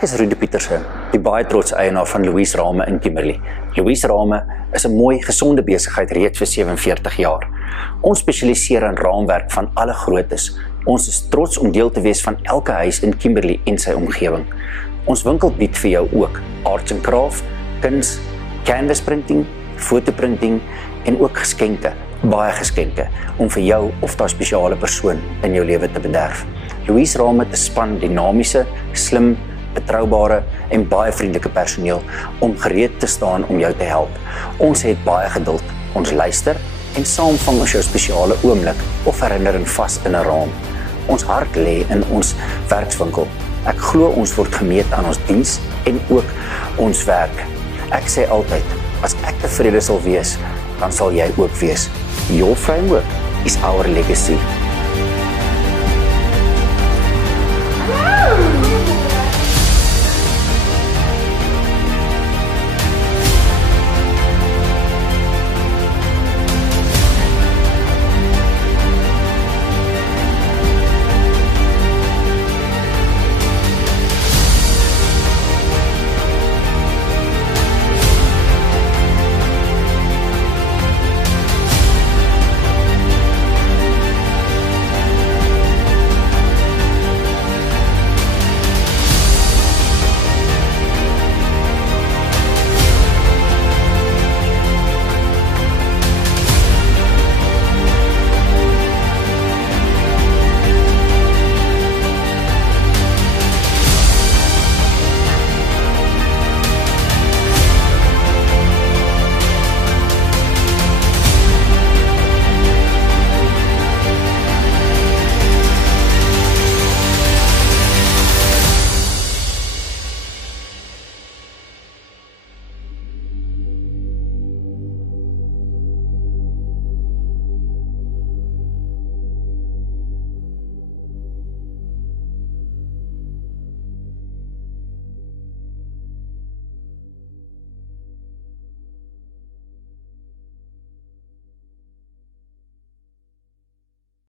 Ek is Rudy Pieterse, die baie trots eienaar van Louise Rame in Kimberley. Louise Rame is 'n mooi, gesonde besigheid reeds vir 47 jaar. Ons spesialiseer in raamwerk van alle groottes. Ons is trots om deel te wees van elke huis in Kimberley en sy omgewing. Ons winkel bied vir jou ook arts and craft, kuns, canvas printing, fotoprinting en ook geskenke, baie geskenke, om vir jou of daai spesiale persoon in jou lewe te bederf. Louise Rame het 'n span dinamiese, slim, betroubare en baie vriendelike personeel om gereed te staan om jou te help. Ons het baie geduld, ons luister en saam vang ons jou spesiale oomblik of herinnering vas in 'n raam. Ons hart lê in ons werkswinkel. Ek glo ons word gemeet aan ons diens en ook ons werk. Ek sê altyd, as ek tevrede sal wees, dan sal jy ook wees. Your framework is our legacy.